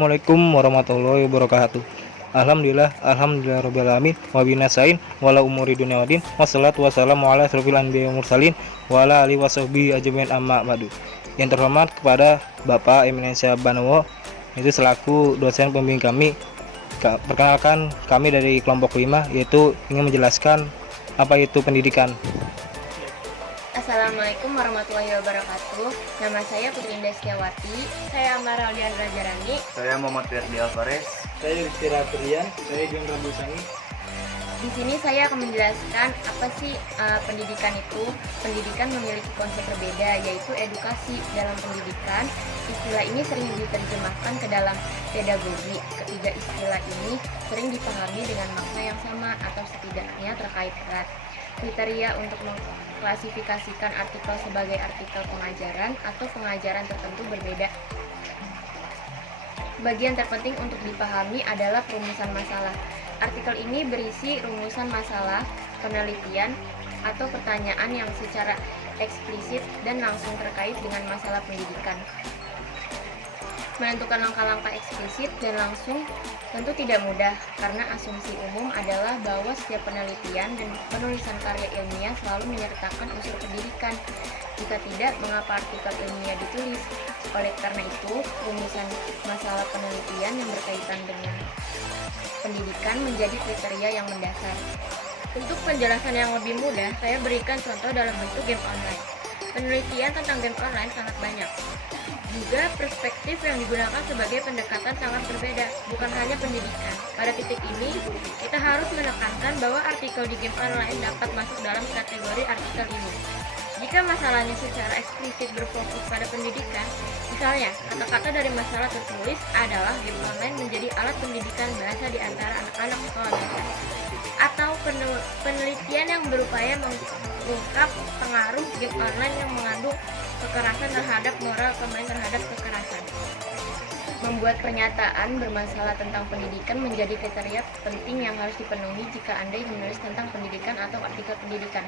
Assalamualaikum warahmatullahi wabarakatuh. Alhamdulillah rabbil alamin wa binasain wala umuri dunya wadin wassalatu wassalamu ala asrofil anbiya'i wal mursalin wa ala alihi washabbihi ajmain amma ba'du. Yang terhormat kepada Bapak Eminensia Banowo, itu selaku dosen pembimbing kami. Perkenalkan, kami dari kelompok 5 yaitu ingin menjelaskan apa itu pendidikan. Assalamualaikum warahmatullahi wabarakatuh. Nama saya Putri Indah Setiawati. Saya Amara Aldiandra Jarani. Saya Muhammad Ferdi Alvarez. Saya Rizky Raprian. Saya John Rambusangi. Di sini saya akan menjelaskan apa sih pendidikan itu. Pendidikan memiliki konsep berbeda, yaitu edukasi. Dalam pendidikan, istilah ini sering diterjemahkan ke dalam pedagogi. Ketiga istilah ini sering dipahami dengan makna yang sama atau setidaknya terkait erat. Kriteria untuk mengklasifikasikan artikel sebagai artikel pengajaran atau pengajaran tertentu berbeda. Bagian terpenting untuk dipahami adalah perumusan masalah. Artikel ini berisi rumusan masalah, penelitian, atau pertanyaan yang secara eksplisit dan langsung terkait dengan masalah pendidikan. Menentukan langkah-langkah eksplisit dan langsung tentu tidak mudah, karena asumsi umum adalah bahwa setiap penelitian dan penulisan karya ilmiah selalu menyertakan unsur pendidikan. Jika tidak, mengapa artikel ilmiah ditulis? Oleh karena itu, rumusan masalah penelitian yang berkaitan dengan pendidikan menjadi kriteria yang mendasar. Untuk penjelasan yang lebih mudah, saya berikan contoh dalam bentuk game online. Penelitian tentang game online sangat banyak. Juga perspektif yang digunakan sebagai pendekatan sangat berbeda, bukan hanya pendidikan. Pada titik ini, kita harus menekankan bahwa artikel di game online dapat masuk dalam kategori artikel ini. Jika masalahnya secara eksplisit berfokus pada pendidikan, misalnya kata-kata dari masalah tertulis adalah game online menjadi alat pendidikan bahasa di antara anak-anak sekolah dasar, atau penelitian yang berupaya mengungkap pengaruh game online yang mengandung kekerasan terhadap moral pemain terhadap kekerasan. Membuat pernyataan bermasalah tentang pendidikan menjadi kriteria penting yang harus dipenuhi jika Anda menulis tentang pendidikan atau artikel pendidikan.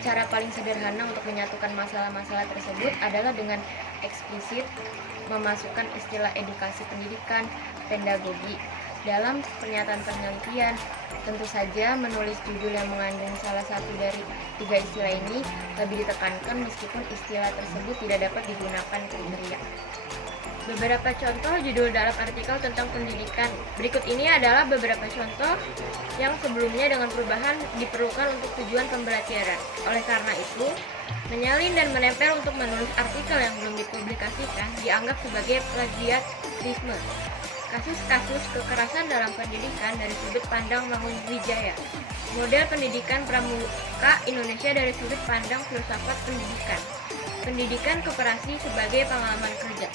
Cara paling sederhana untuk menyatukan masalah-masalah tersebut adalah dengan eksplisit memasukkan istilah edukasi pendidikan, pedagogi dalam pernyataan penelitian. Tentu saja menulis judul yang mengandung salah satu dari tiga istilah ini lebih ditekankan meskipun istilah tersebut tidak dapat digunakan kriteria. Beberapa contoh judul dalam artikel tentang pendidikan. Berikut ini adalah beberapa contoh yang sebelumnya dengan perubahan diperlukan untuk tujuan pembelajaran. Oleh karena itu, menyalin dan menempel untuk menulis artikel yang belum dipublikasikan dianggap sebagai plagiarisme. Kasus-kasus kekerasan dalam pendidikan dari sudut pandang Mangunwijaya. Model pendidikan pramuka Indonesia dari sudut pandang filsafat pendidikan. Pendidikan koperasi sebagai pengalaman kerja.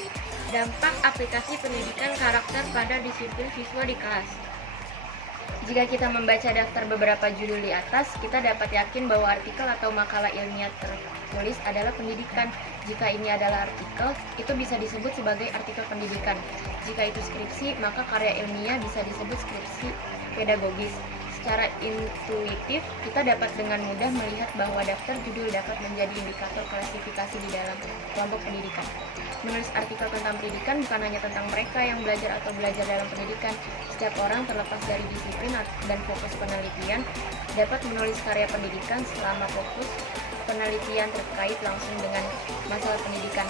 Dampak aplikasi pendidikan karakter pada disiplin siswa di kelas. Jika kita membaca daftar beberapa judul di atas, kita dapat yakin bahwa artikel atau makalah ilmiah tertulis adalah pendidikan. Jika ini adalah artikel, itu bisa disebut sebagai artikel pendidikan. Jika itu skripsi, maka karya ilmiah bisa disebut skripsi pedagogis. Secara intuitif, kita dapat dengan mudah melihat bahwa daftar judul dapat menjadi indikator klasifikasi di dalam kelompok pendidikan. Menulis artikel tentang pendidikan bukan hanya tentang mereka yang belajar atau belajar dalam pendidikan. Setiap orang, terlepas dari disiplin dan fokus penelitian, dapat menulis karya pendidikan selama fokus penelitian terkait langsung dengan masalah pendidikan.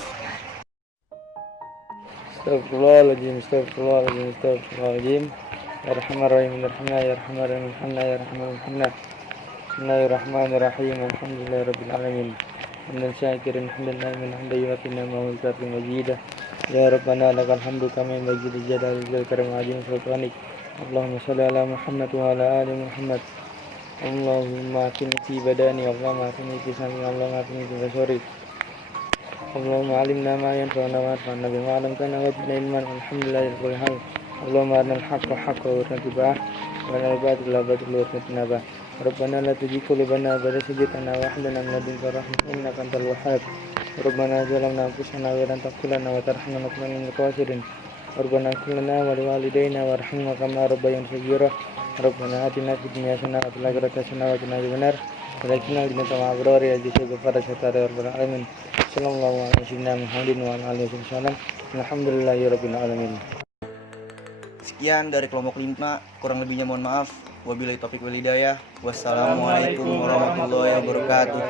Astagfirullahaladzim. Bismillahirrahmanirrahim. Bismillahirrahmanirrahim. Alhamdulillahirabbil alamin. Hamdan syakirin hamdan na'iman hamdan yuwafi ni'amahu wa yukafi majidah. Ya Rabbana lakal hamdu kama yanbaghi li jalali karim azim sultanik. Allahumma shalli ala Muhammad wa ala ali Muhammad. Allahumma atini fi badani, Allahumma atini fi sami, Allahumma atini fi basari. Allahumma alimna ma yanfa'una wa anfa'na bima 'allamtana wa zidna ilman. Alhamdulillahirabbil alamin. Allahumma arina al-haqqa haqqan warzuqna ittiba'ah wa arina al-batila batilan warzuqna ijtinabah. Rabbana la tuzigh qulubana ba'da idh hadaytana wa hab lana min ladunka rahmatan innaka antal wahhab. Rabbana zalamna anfusana wa la taghfir lana wa tarhamna lanakunanna minal khasirin. Rabbana ighfir lana wa liwalidayna warhamna kama rabbayana shaghira. Rabbana atina fid dunya hasanah wa fil akhirati hasanah wa qina adzabannar. Wa qina adzaban abrar ya jisa ghafara satara rabbal alamin. Sallallahu alaihi wa sallam Muhammadin wa ala alihi wasallam. Alhamdulillahirabbil alamin. Sekian dari kelompok 5, kurang lebihnya mohon maaf. Wabillahi taufiq wal hidayah. Wassalamualaikum warahmatullahi wabarakatuh.